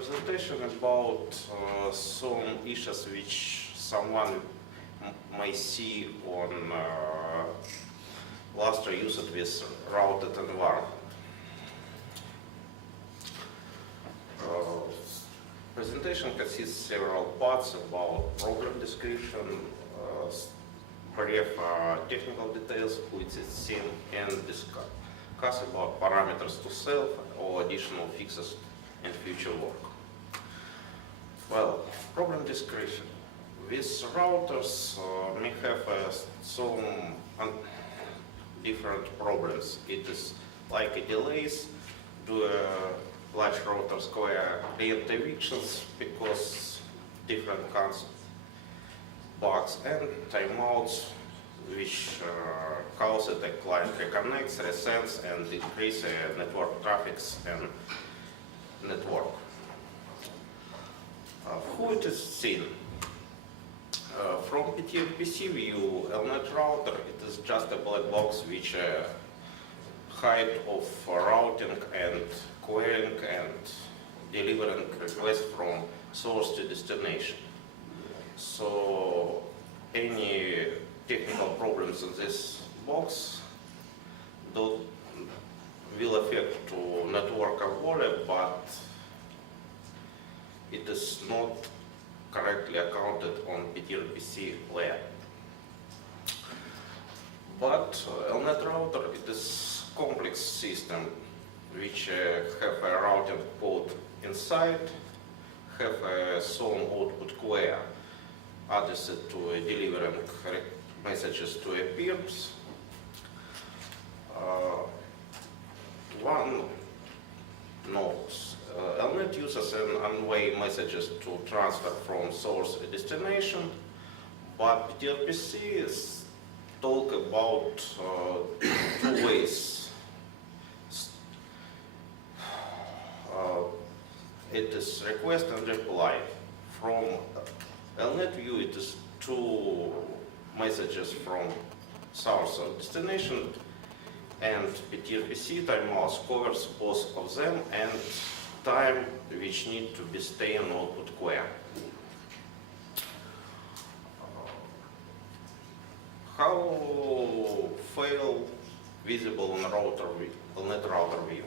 presentation about some issues which someone may see on Lustre used with routed environment. Presentation consists several parts about problem description, brief technical details with the theme, and discuss about parameters to self or additional fixes in future work. Well, problem description. With routers, we have some different problems. It is like a delays, large routers require reinterruptions because different kinds of bugs and timeouts which cause the client reconnects, resends, and increase network traffic and network. Who it is seen? From PTRPC view, LNet router, it is just a black box which height of routing and querying and delivering requests from source to destination. So any technical problems in this box will affect to network volume, but it is not correctly accounted on PTRPC layer. But LNet router, it is complex system which have a routing code inside, have some output query addressed to delivering messages to peers. One knows LNet uses an one-way messages to transfer from source to destination, but PTRPC is talk about two ways. It is request and reply. From LNet view, it is two messages from source and destination, and PTRPC timeouts covers both of them and time which need to be stay on output query. How fail visible on LNet router view?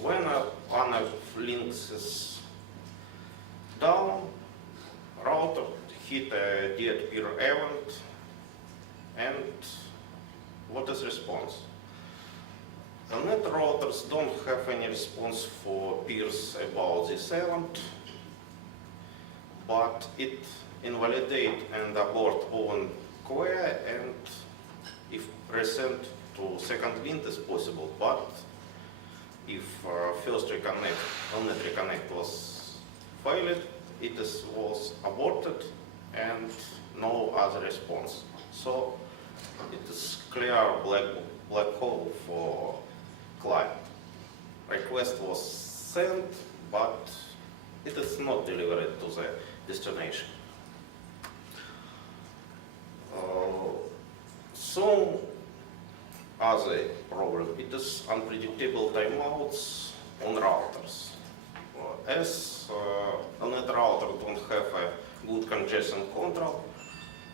When one of links is down, router hit a dead peer event, and what is response? LNet routers don't have any response for peers about this event, but it invalidate and abort own query, and if resend to second link is possible, but if first LNet reconnect was failed, it was aborted and no other response. So it is clear black hole for client. Request was sent, but it is not delivered to the destination. So other problem, it is unpredictable timeouts on routers. As LNet router don't have a good congestion control,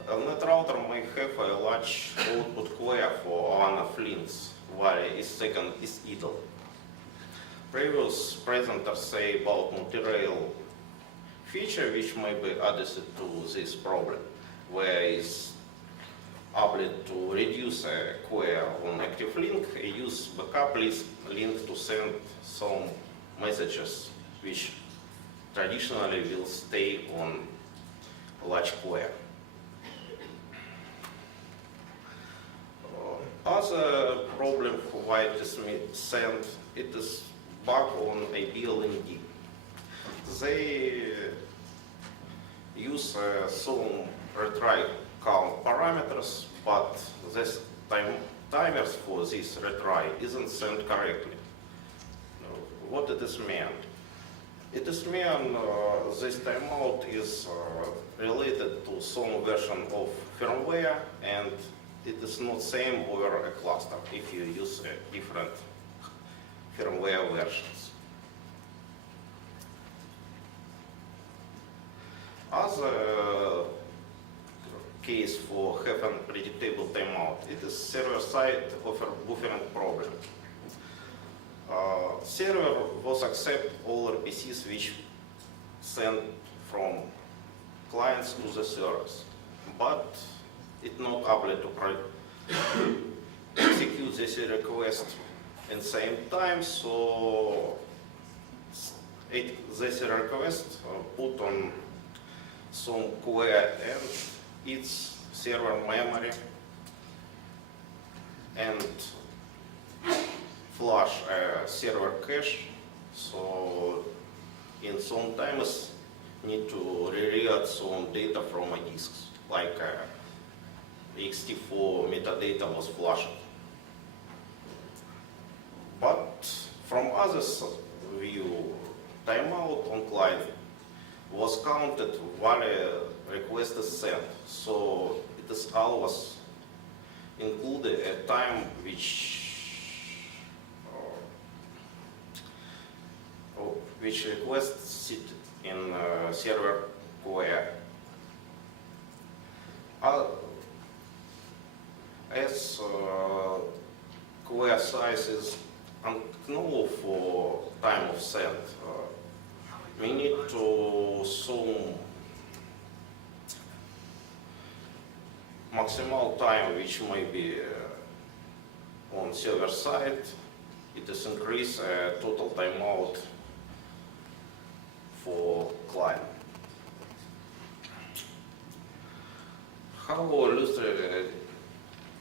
LNet router may have a large output query for one of links, while its second is idle. Previous presenters say about multi-rail feature which may be added to this problem, where is able to reduce a query on active link, use backup link to send some messages which traditionally will stay on large query. Other problem why it is sent, it is bug on ABLND. They use some retry count parameters, but this timers for this retry isn't sent correctly. What it is meant? It is meant this timeout is related to some version of firmware, and it is not same over a cluster if you use different firmware versions. Other case for have unpredictable timeout, it is server-side buffering problem. Server was accept all RPCs which send from clients to the servers, but it not able to execute this request in same time, so this request put on some query and its server memory and flush server cache. So in some times need to reread some data from a disk, like ext4 metadata was flushed. But from other view, timeout on client was counted while a request is sent. So it is always included a time which request sit in server query. As query size is unknown for time of send, we need to assume maximal time which may be on server side. It is increase total timeout for client. How Lustre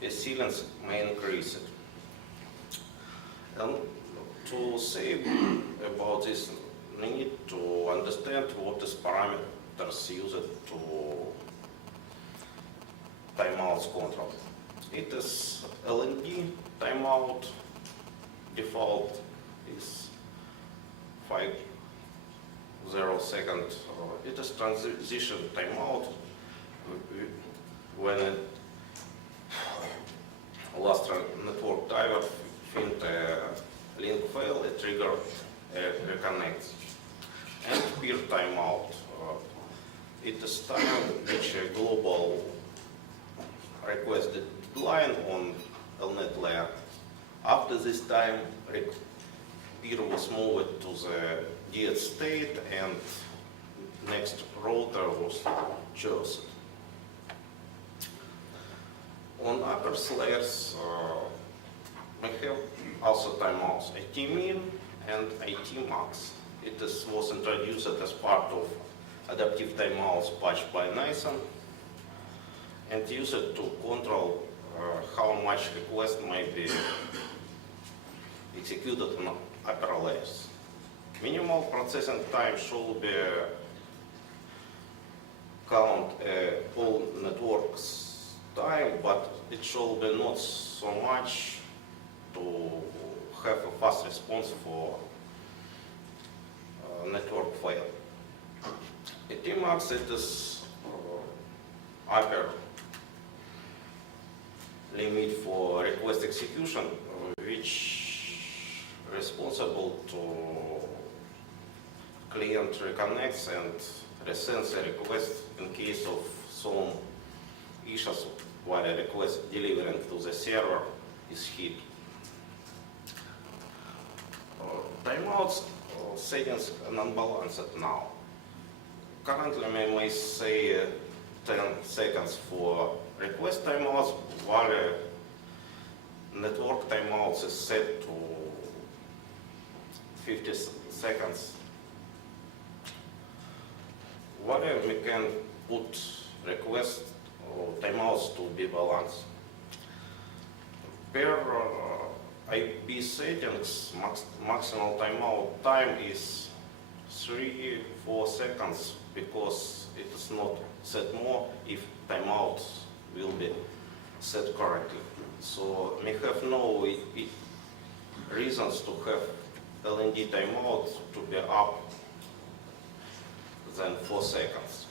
resilience may increase it? And to say about this, we need to understand what is parameters used to timeouts control. It is LND timeout, default is 50 seconds. It is transition timeout when Lustre network driver find a link fail, a trigger reconnects. And peer timeout. It is time which a global request deadline on LNet layer. After this time, peer was moved to the dead state and next router was chosen. On upper layers, we have also timeouts, AT-min and AT-max. It was introduced as part of adaptive timeouts patched by Nathan and used to control how much request may be executed on upper layers. Minimal processing time should be count all networks time, but it should be not so much to have a fast response for network fail. At Tmax, it is upper limit for request execution, which responsible to client reconnects and resends a request in case of some issues while a request delivering to the server is hit. Timeouts settings are unbalanced now. Currently, we may say 10 seconds for request timeouts, while network timeouts is set to 50 seconds. Whatever we can put request or timeouts to be balanced. Per IP settings, maximal timeout time is 3-4 seconds because it is not set more if timeout will be set correctly. So we have no reasons to have LND timeout to be up than 4 seconds.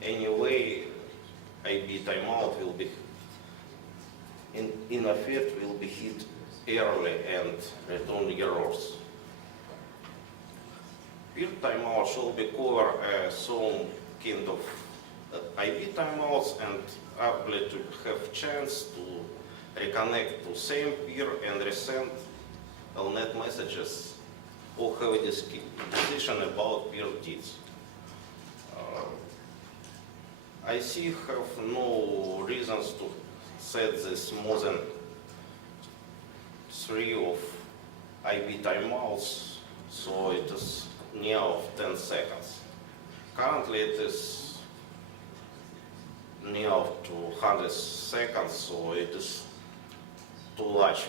Anyway, IP timeout will be in effect will be hit early and return errors. peer timeout should be cover some kind of IP timeouts and ability to have chance to reconnect to same peer and resend LNet messages or have a decision about peer deeds. I see have no reasons to set this more than 3 of IP timeouts, so it is near of 10 seconds. Currently it is near of 200 seconds, so it is too large.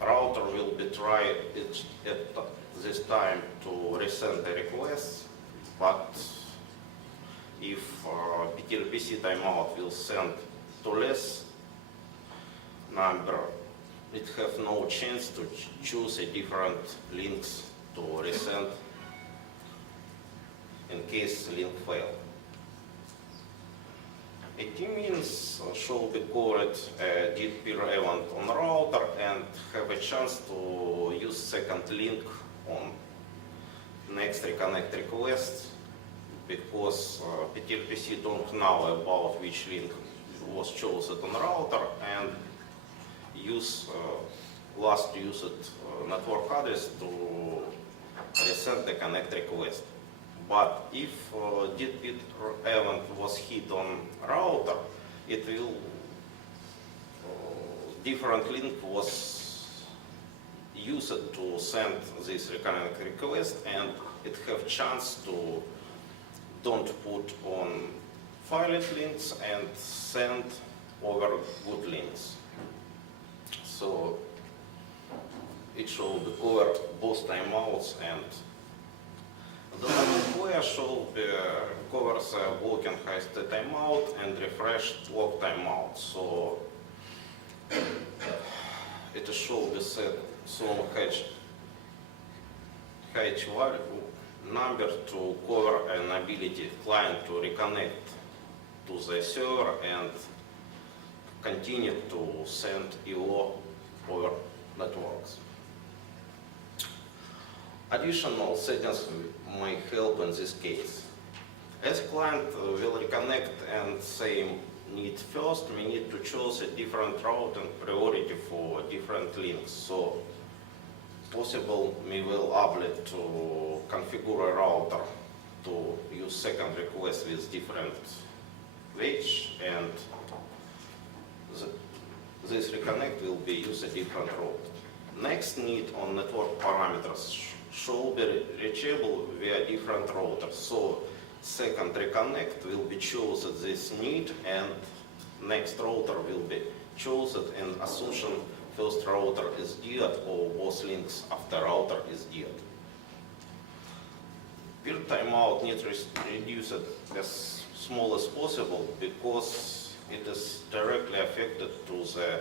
Router will be trying it at this time to resend the request, but if PTLPC timeout will send to less number, it have no chance to choose a different links to resend in case link fail. It means should be covered did peer event on router and have a chance to use second link on next reconnect request, because PTLPC don't know about which link was chosen on router and use last used network address to resend the connect request. But if did peer event was hit on router, it will different link was used to send this reconnect request, and it have chance to don't put on failed links and send over good links. So it should cover both timeouts, and the software should cover the blocking heist timeout and refreshed lock timeout. So it should be set some hash value number to cover an ability client to reconnect to the server and continue to send IO over networks. Additional settings may help in this case. As client will reconnect and same need first, we need to choose a different route and priority for different links. So possible we will able to configure a router to use second request with different weights, and this reconnect will be use a different route. Next need on network parameters should be reachable via different routers. So second reconnect will be chosen this need, and next router will be chosen in assumption first router is dead or both links after router is dead. Peer timeout needs reduced as small as possible because it is directly affected to the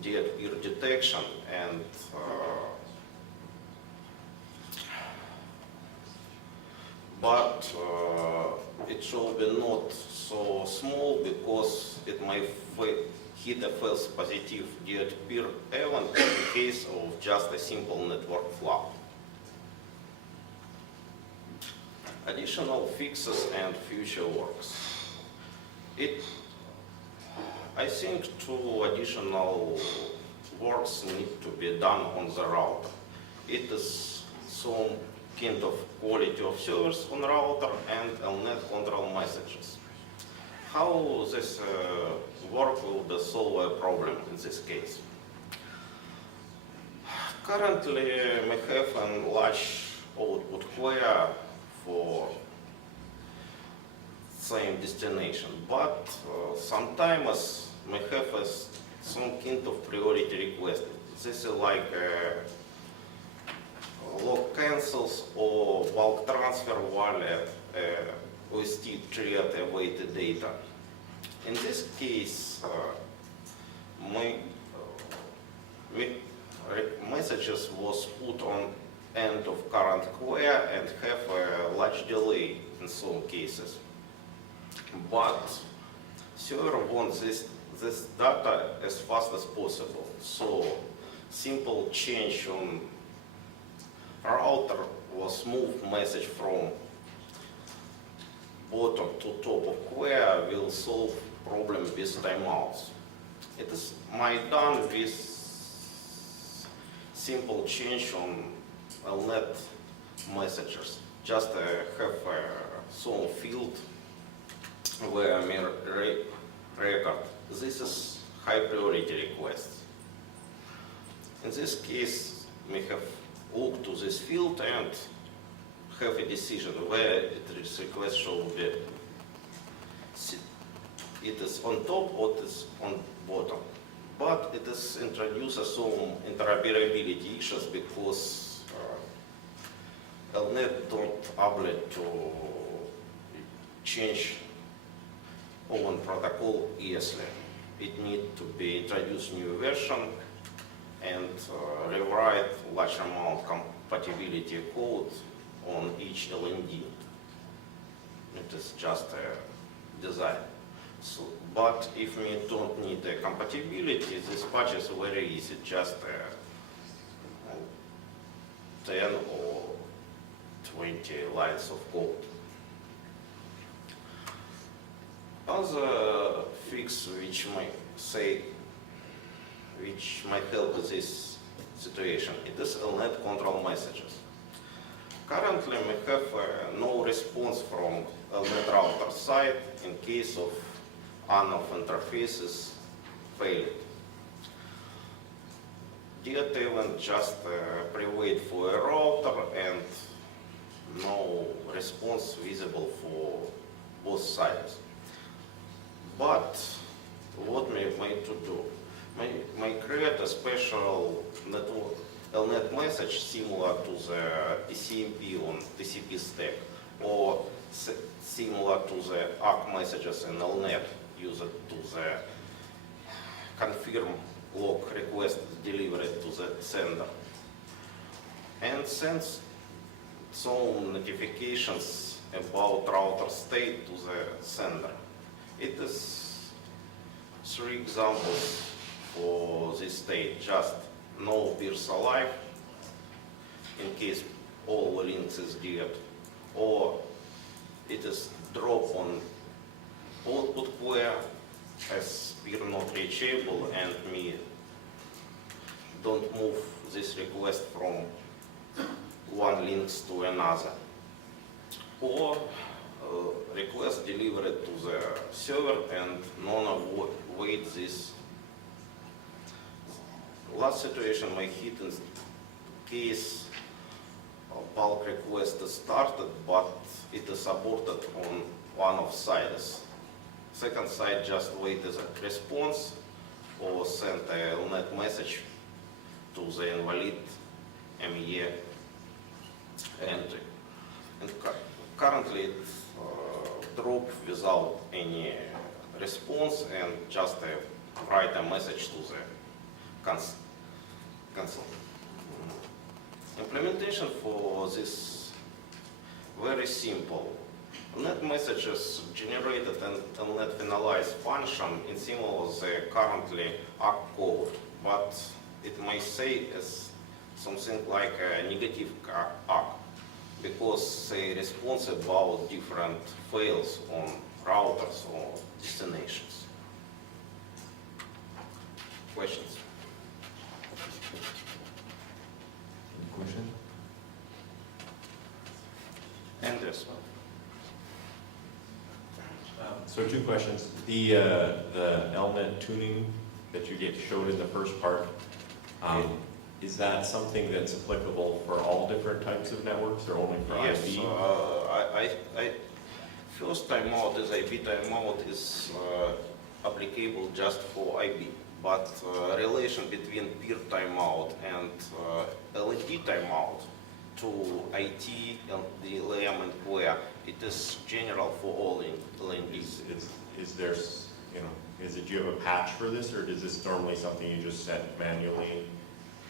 dead peer detection, and but it should be not so small because it may hit a false positive dead peer event in case of just a simple network flap. Additional fixes and future works. I think 2 additional works need to be done on the router. It is some kind of quality of service on router and LNet control messages. How this work will solve a problem in this case? Currently, we have a large output query for same destination, but sometimes we have some kind of priority request. This is like log cancels or bulk transfer while OST treat awaited data. In this case, messages was put on end of current query and have a large delay in some cases. But server wants this data as fast as possible. So simple change on router was moved message from bottom to top of queue will solve problem with timeouts. It is might done with simple change on LNet messages. Just have some field where I record. This is high priority request. In this case, we have looked to this field and have a decision where this request should be. It is on top or it is on bottom. But it is introduces some interoperability issues because LNet don't able to change own protocol easily. It needs to be introduced new version and rewrite large amount compatibility code on each LND. It is just a design. So, but if we don't need the compatibility, this patch is very easy, just 10 or 20 lines of code. Other fix which might help with this situation, it is LNet control messages. Currently, we have no response from LNet router side in case of on-off interfaces failed. That event just pre-wait for a router and no response visible for both sides. But what we might to do? May create a special network LNet message similar to the TCP on TCP stack or similar to the ACK messages in LNet used to the confirm log request delivered to the sender and sends some notifications about router state to the sender. It is 3 examples for this state, just no peers alive in case all links is dead, or it is drop on output queue as peer not reachable and me don't move this request from one links to another, or request delivered to the server and none await this. Last situation may hit in case bulk request is started but it is aborted on one of sides. Second side just wait as a response or send a LNet message to the invalid MEA entry. And currently it drop without any response and just write a message to the console. Implementation for this very simple. LNet messages generated and LNet finalized function in similar to the currently ACK code, but it may say as something like a negative ACK because they respond about different fails on routers or destinations. Questions? Question? Andres. So 2 questions. The LNet tuning that you showed in the first part, is that something that's applicable for all different types of networks or only for yes, IP? First timeout is IP timeout is applicable just for IP, but relation between peer timeout and LND timeout to IT and the LAM and queue, it is general for all LNDs. Is there, do you have a patch for this, or is this normally something you just set manually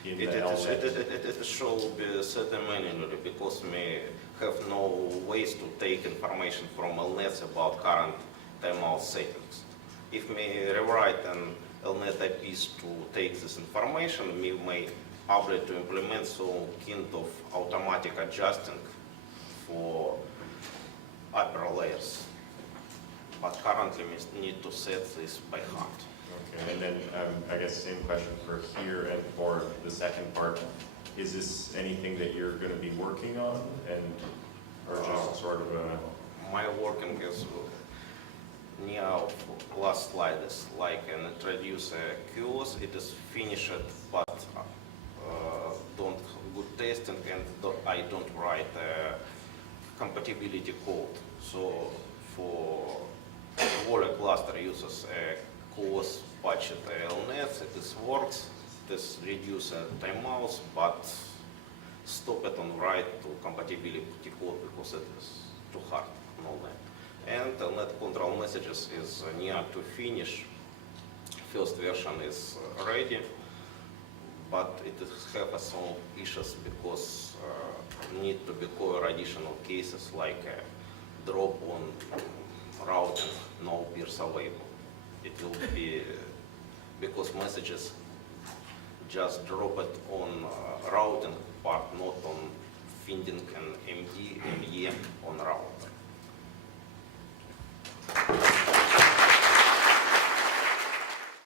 in the LNet? It should be set manually because we have no ways to take information from LNets about current timeout settings. If we rewrite an LNet IPs to take this information, we may upgrade to implement some kind of automatic adjusting for upper layers. But currently we need to set this by hand. Okay, and then I guess same question for here and for the second part. Is this anything that you're going to be working on, and or just sort of a? My working is near last slide is like an introduce a QoS. It is finished, but don't good testing, and I don't write compatibility code. So for Wallet cluster uses a QoS patched LNet. It is works. This reduce timeouts, but stop it on write to compatibility code because it is too hard on LNet. And LNet control messages is near to finish. First version is ready, but it has some issues because need to be cover additional cases like drop on routing, no peers available. It will be because messages just drop it on routing part, not on finding an MD, ME on router.